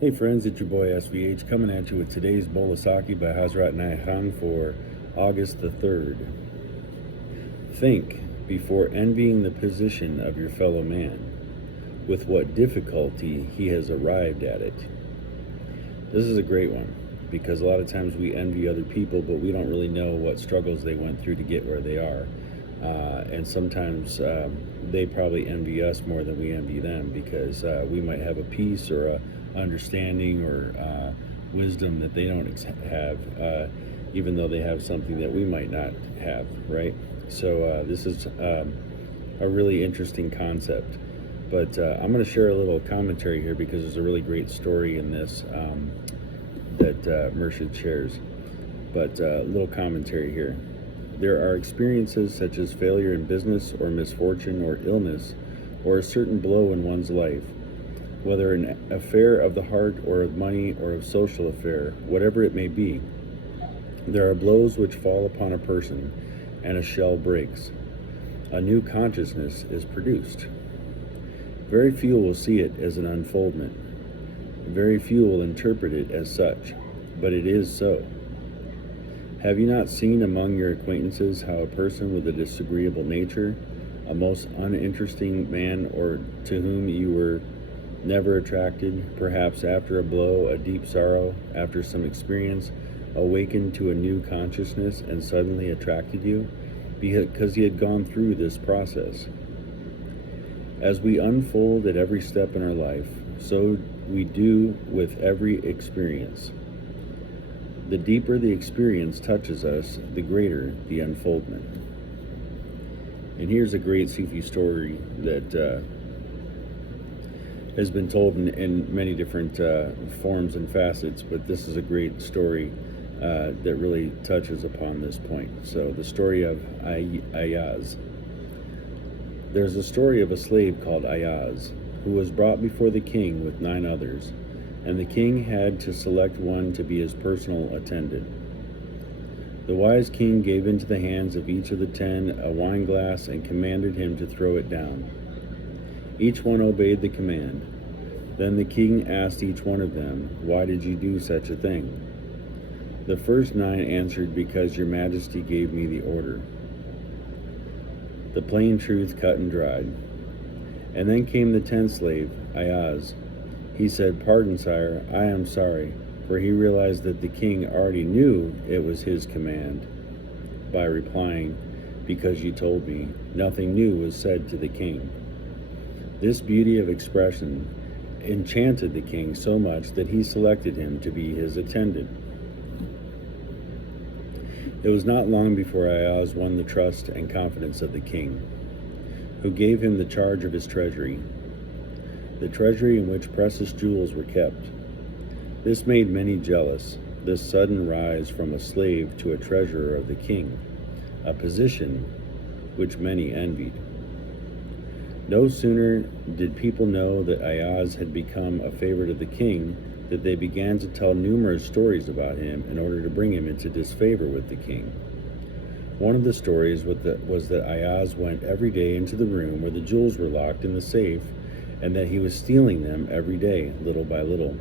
Hey friends, it's your boy SVH coming at you with today's bowl of Saki by Hazrat Naihan for August the 3rd. Think before envying the position of your fellow man, with what difficulty he has arrived at it. This is a great one because a lot of times we envy other people, but we don't really know what struggles they went through to get where they are. And sometimes they probably envy us more than we envy them because we might have a peace or a understanding or wisdom that they don't have, even though they have something that we might not have, right? So this is a really interesting concept. But I'm going to share a little commentary here because there's a really great story in this that Murshid shares. But a little commentary here. There are experiences such as failure in business or misfortune or illness or a certain blow in one's life, whether an affair of the heart or of money or of social affair, whatever it may be. There are blows which fall upon a person and a shell breaks. A new consciousness is produced. Very few will see it as an unfoldment. Very few will interpret it as such, but it is so. Have you not seen among your acquaintances how a person with a disagreeable nature, a most uninteresting man, or to whom you were never attracted, perhaps after a blow, a deep sorrow, after some experience, awakened to a new consciousness and suddenly attracted you, because he had gone through this process? As we unfold at every step in our life, so we do with every experience. The deeper the experience touches us, the greater the unfoldment. And here's a great Sufi story that has been told in many different forms and facets, but this is a great story that really touches upon this point. So the story of Ayaz. There's a story of a slave called Ayaz, who was brought before the king with 9 others, and the king had to select one to be his personal attendant. The wise king gave into the hands of each of the 10 a wine glass and commanded him to throw it down. Each one obeyed the command. Then the king asked each one of them, "Why did you do such a thing?" The first 9 answered, "Because your majesty gave me the order." The plain truth cut and dried. And then came the 10th slave, Ayaz. He said, "Pardon, sire, I am sorry," for he realized that the king already knew it was his command. By replying, "Because you told me," nothing new was said to the king. This beauty of expression enchanted the king so much that he selected him to be his attendant. It was not long before Ayaz won the trust and confidence of the king, who gave him the charge of his treasury, the treasury in which precious jewels were kept. This made many jealous, this sudden rise from a slave to a treasurer of the king, a position which many envied. No sooner did people know that Ayaz had become a favorite of the king that they began to tell numerous stories about him in order to bring him into disfavor with the king. One of the stories was that Ayaz went every day into the room where the jewels were locked in the safe, and that he was stealing them every day, little by little.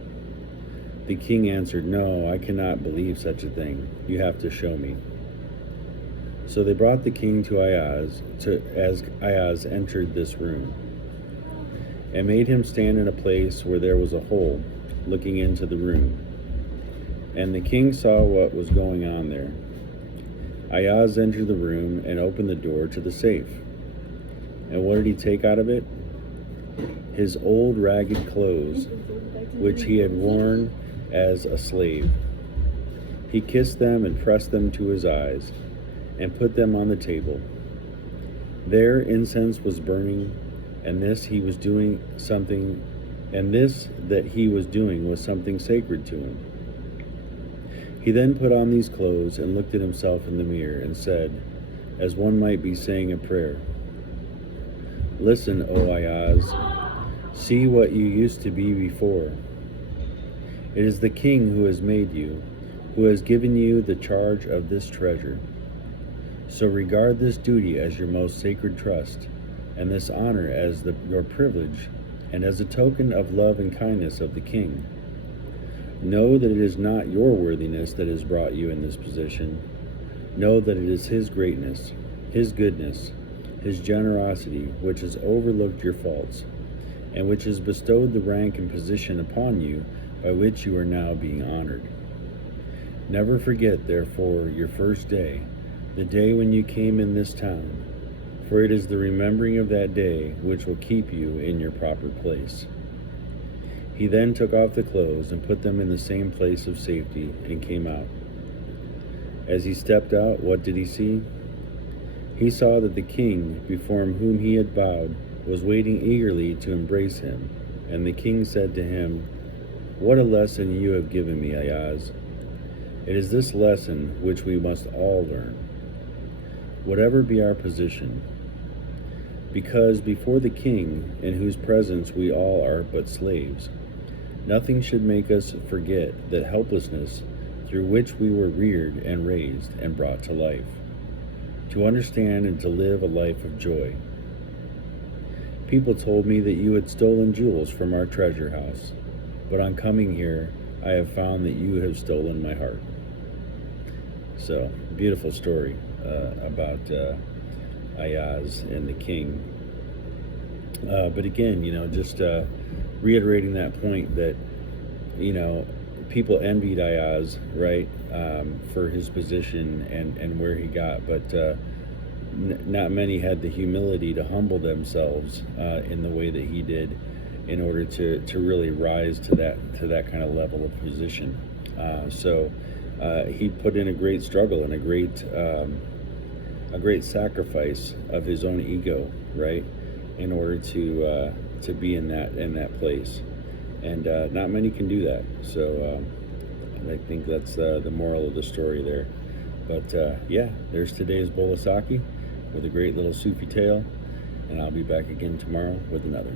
The king answered, "No, I cannot believe such a thing. You have to show me." So they brought the king to Ayaz as Ayaz entered this room, and made him stand in a place where there was a hole looking into the room. And the king saw what was going on there. Ayaz entered the room and opened the door to the safe. And what did he take out of it? His old ragged clothes, which he had worn as a slave. He kissed them and pressed them to his eyes, and put them on the table. There incense was burning, and this that he was doing was something sacred to him. He then put on these clothes and looked at himself in the mirror and said, as one might be saying a prayer, "Listen, O Ayaz, see what you used to be before. It is the king who has made you, who has given you the charge of this treasure. So regard this duty as your most sacred trust, and this honor as your privilege, and as a token of love and kindness of the king. Know that it is not your worthiness that has brought you in this position. Know that it is His greatness, His goodness, His generosity, which has overlooked your faults, and which has bestowed the rank and position upon you by which you are now being honored. Never forget, therefore, your first day, the day when you came in this town, for it is the remembering of that day which will keep you in your proper place. He then took off the clothes and put them in the same place of safety and came out. As he stepped out, what did he see? He saw that the king, before whom he had bowed, was waiting eagerly to embrace him. And the king said to him, "What a lesson you have given me, Ayaz. It is this lesson which we must all learn, whatever be our position. Because before the king, in whose presence we all are but slaves, nothing should make us forget that helplessness through which we were reared and raised and brought to life, to understand and to live a life of joy. People told me that you had stolen jewels from our treasure house, but on coming here, I have found that you have stolen my heart." So, beautiful story about Ayaz and the king. But again, just reiterating that point that, people envied Ayaz, right, for his position and where he got, but not many had the humility to humble themselves in the way that he did in order to really rise to that kind of level of position. So he put in a great struggle and a great sacrifice of his own ego, right, in order to be in that place. And not many can do that. So I think that's the moral of the story there. But yeah, there's today's bowl of Saki with a great little Sufi tale, and I'll be back again tomorrow with another.